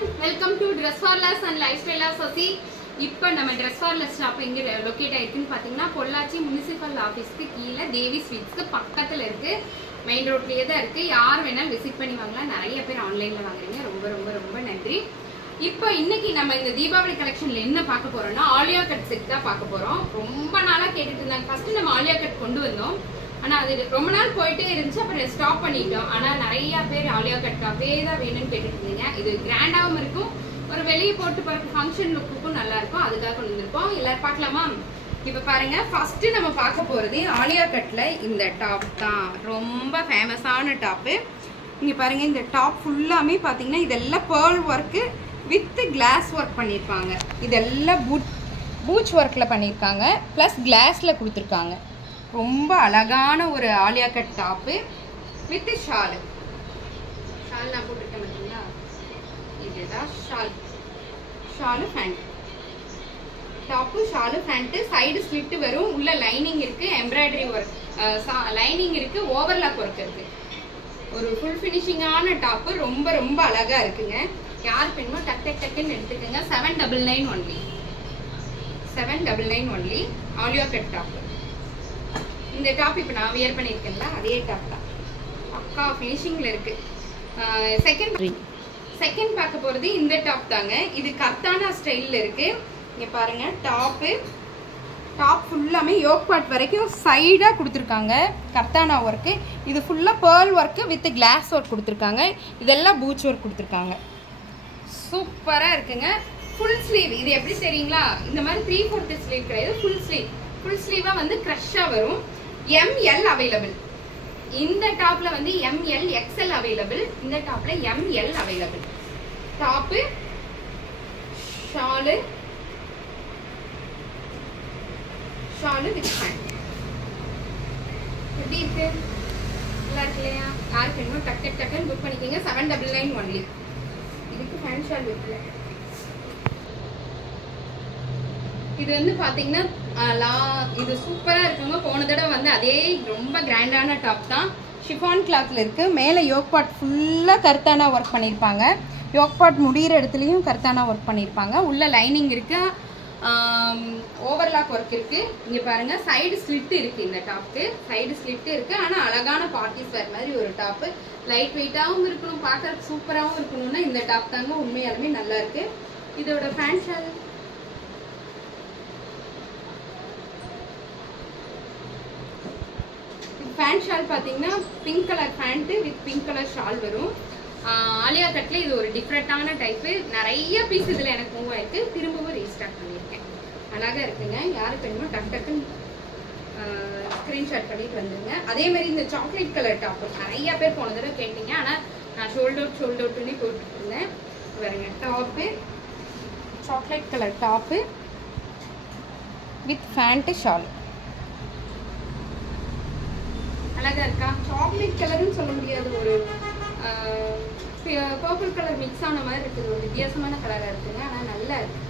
everyone, welcome to Dress for Less and Lifestyle Sasi. இப்போ நம்ம Dress for Less shop எங்க locate ஆயிருக்குன்னு பாத்தீங்கன்னா பொள்ளாச்சி முனிசிபல் ஆபீஸ்க்கு கீழ தேவி ஸ்வீட்ஸ்க்கு பக்கத்துல இருக்கு. மெயின் ரோட்லயே தான் இருக்கு. யார் வேணாலும் விசிட் பண்ணி வாங்கலாம். நிறைய பேர் ஆன்லைன்ல வாங்குறீங்க. ரொம்ப ரொம்ப ரொம்ப நன்றி. இப்போ இன்னைக்கு நம்ம இந்த தீபாவளி கலெக்ஷன்ல என்ன பார்க்க போறோம்னா ஆலியா கட் செட் தான் பார்க்க போறோம். ரொம்ப நாளா கேட்டுட்டு இருந்தாங்க. ஃபர்ஸ்ட் நம்ம ஆலியா கட் கொண்டு வந்தோம். ஆனா அது ரொம்ப நாள் போயிட்டே இருந்துச்சு. அப்புறம் ஸ்டாப் பண்ணிட்டோம். ஆனா நிறைய பேர் ஆலியா கட் டாப்பே தான் வேணும்னு கேட்டுட்டு இருந்தீங்க. இது கிராண்டாவும் இருக்கும், ஒரு வெளியே போட்டு போற ஃபங்க்ஷன் லுக்குக்கும் நல்லா இருக்கும். அதுக்காக கொண்டு வந்திருக்கோம். எல்லாரும் பார்க்கலாமா? இப்ப பாருங்க, ஃபர்ஸ்ட் நம்ம பார்க்க போறது ஆலியா கட்ல இந்த டாப் தான். ரொம்ப ஃபேமஸான டாப்பு. இங்க பாருங்க, இந்த டாப் ஃபுல்லாமே பாத்தீங்கன்னா இதெல்லாம் pearl work with glass work பண்ணிருப்பாங்க. இதெல்லாம் பூச் ஒர்க்ல பண்ணிருக்காங்க, பிளஸ் கிளாஸ்ல கொடுத்துருக்காங்க. ரொம்ப அழகான ஒரு Alia cut top with shawl. Shawl நான் போட்டிருக்கேன் பார்த்தீங்களா, இதுதான் shawl. Shawl pant, top shawl pant. Side slit வரும், உள்ள லைனிங் இருக்கு, எம்ப்ராய்டரி ஒர்க் லைனிங் இருக்கு, ஓவர்லாக் ஒர்க் இருக்கு. ஒரு ஃபுல் ஃபினிஷிங்கான டாப்பு. ரொம்ப ரொம்ப அழகா இருக்குங்க. யார் வேணுமோ டக்குன்னு எடுத்துக்கோங்க. 799 only. 799 only Alia cut top. இந்த டாப் இப்போ நான் வியர் பண்ணியிருக்கேன்ல, அதே டாப் தான். பக்கா ஃபினிஷிங்ல இருக்கு. செகண்ட் பார்க்க போறது இந்த டாப் தாங்க. இது கர்தானா ஸ்டைல்ல இருக்கு. இங்க பாருங்க, டாப் ஃபுல்லாமே யோக் பார்ட் வரைக்கும் சைடா கொடுத்துருக்காங்க. கர்தானா ஒர்க்கு. இது ஃபுல்லா pearl work with glass work கொடுத்துருக்காங்க. இதெல்லாம் பூச் ஒர்க் கொடுத்துருக்காங்க. சூப்பரா இருக்குங்க. Full sleeve. இது எப்படி தெரியுங்களா, இந்த மாதிரி 3/4 ஸ்லீவ் கிடையாது, ஃபுல் ஸ்லீவ். ஃபுல் ஸ்லீவா வந்து கிரஷ்ஷா வரும். ML available. இந்த டாப்ல வந்து ML XL அவைலபிள். இந்த டாப்ல ML available. Top shawl with pant. எப்படி இருக்கு? நல்லா இருக்கு இல்லையா? யாருக்கு வேணுமோ டக்குன்னு புக் பண்ணிக்கோங்க. 799 ஒன்லி. இதுக்கு பேண்ட் ஷால் இருக்குல்ல. இது வந்து பாத்தீங்கன்னா இது சூப்பரா இருக்குங்க. போன தடவை வந்து அதே ரொம்ப கிராண்டான டாப் தான். ஷிஃபான் கிளாத்ல இருக்கு. மேல யோக் பார்ட் ஃபுல்லா கர்தானா ஒர்க் பண்ணிருப்பாங்க. யோக் பார்ட் முடிகிற இடத்துலயும் கர்தானா ஒர்க் பண்ணிருப்பாங்க. உள்ள லைனிங் இருக்கு, ஓவர்லாக் ஒர்க் இருக்கு. இங்க பாருங்க, சைடு ஸ்லிட் இருக்கு. இந்த டாப்க்கு சைடு ஸ்லிட் இருக்கு. ஆனா அழகான பார்ட்டிஸ் வேர் மாதிரி ஒரு டாப். லைட் வெயிட்டாவும் இருக்கணும், பார்க்கறதுக்கு சூப்பராகவும் இருக்கணும்னா இந்த டாப் தாங்க உண்மையாலுமே நல்லா இருக்கு. இதோட பேண்ட் ஷால் பேண்ட் ஷால் பார்த்தீங்கன்னா pink colour pant with pink colour shawl வரும். ஆலியா கட்ல இது ஒரு டிஃப்ரெண்டான டைப்பு. நிறைய பீஸ் இதில் எனக்கு மூவ் ஆயிருக்கு. திரும்பவும் ரீஸ்டார்ட் பண்ணியிருக்கேன். அழகாக இருக்குங்க. யாருக்கு வேணுமோ டக்குன்னு ஸ்க்ரீன்ஷாட் பண்ணிட்டு வந்துருங்க. அதே மாதிரி இந்த சாக்லேட் கலர் டாப்பு நிறைய பேர் போன தடவை கேட்டீங்க. ஆனால் நான் ஷோல்டர் பண்ணி போட்டுட்டு இருந்தேன். பாருங்க, top chocolate colour top with pant shawl. அழகா இருக்கா? சாக்லேட் கலர்னு சொல்ல முடியாது, ஒரு பர்பிள் கலர் மிக்ஸ் ஆன மாதிரி இருக்குது. ஒரு வித்தியாசமான கலரா இருக்குங்க. ஆனா நல்லா இருக்கு.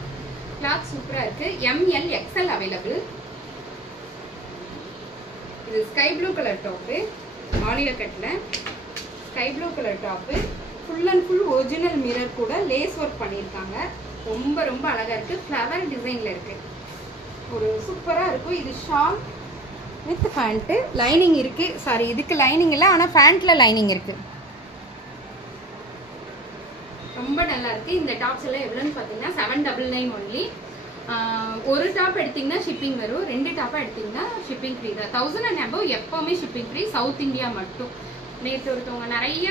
கிளாத் சூப்பரா இருக்கு. ML XL available. இது sky blue colour top. Alia கட்ல sky blue colour top. Full and full original mirror கூட லேஸ் ஒர்க் பண்ணியிருக்காங்க. ரொம்ப ரொம்ப அழகா இருக்கு. ஃப்ளவர் டிசைன்ல இருக்கு. ஒரு சூப்பரா இருக்கும். இது ஷால் வித் பேண்ட். லைனிங் இருக்கு. சாரி, இதுக்கு லைனிங் இல்லை, ஆனால் பேண்ட்ல லைனிங் இருக்கு. ரொம்ப நல்லா இருக்கு. இந்த டாப்ஸ் எல்லாம் எவ்வளோன்னு பார்த்தீங்கன்னா 799 ஒன்லி. ஒரு டாப் எடுத்தீங்கன்னா ஷிப்பிங் வரும். 2 டாப்பாக எடுத்தீங்கன்னா ஷிப்பிங் ஃப்ரீ தான். 1000 and above எப்போவுமே ஷிப்பிங் ஃப்ரீ. சவுத் இந்தியா மட்டும். நேற்று ஒருத்தவங்க நிறைய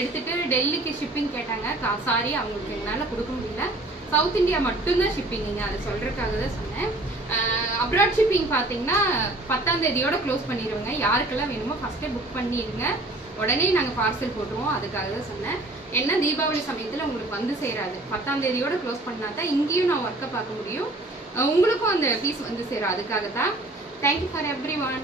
எடுத்துட்டு டெல்லிக்கு ஷிப்பிங் கேட்டாங்க. சாரி, அவங்களுக்கு எங்களால் கொடுக்க முடியல. சவுத் இந்தியா மட்டும்தான் ஷிப்பிங்க. அதை சொல்றதுக்காக தான் சொன்னேன். அப்ராட் ஷிப்பிங் பார்த்தீங்கன்னா 10ஆம் தேதியோட க்ளோஸ் பண்ணிடுவோங்க. யாருக்கெல்லாம் வேணுமோ ஃபர்ஸ்டே புக் பண்ணிடுங்க. உடனே நாங்கள் பார்சல் போட்டுருவோம். அதுக்காக தான் சொன்னேன். என்ன தீபாவளி சமயத்தில் உங்களுக்கு வந்து சேராது. 10ஆம் தேதியோட க்ளோஸ் பண்ணா தான் இங்கேயும் நான் ஒர்க்கை பார்க்க முடியும். உங்களுக்கும் அந்த பீஸ் வந்து சேரும். அதுக்காக தான். Thank you for every one.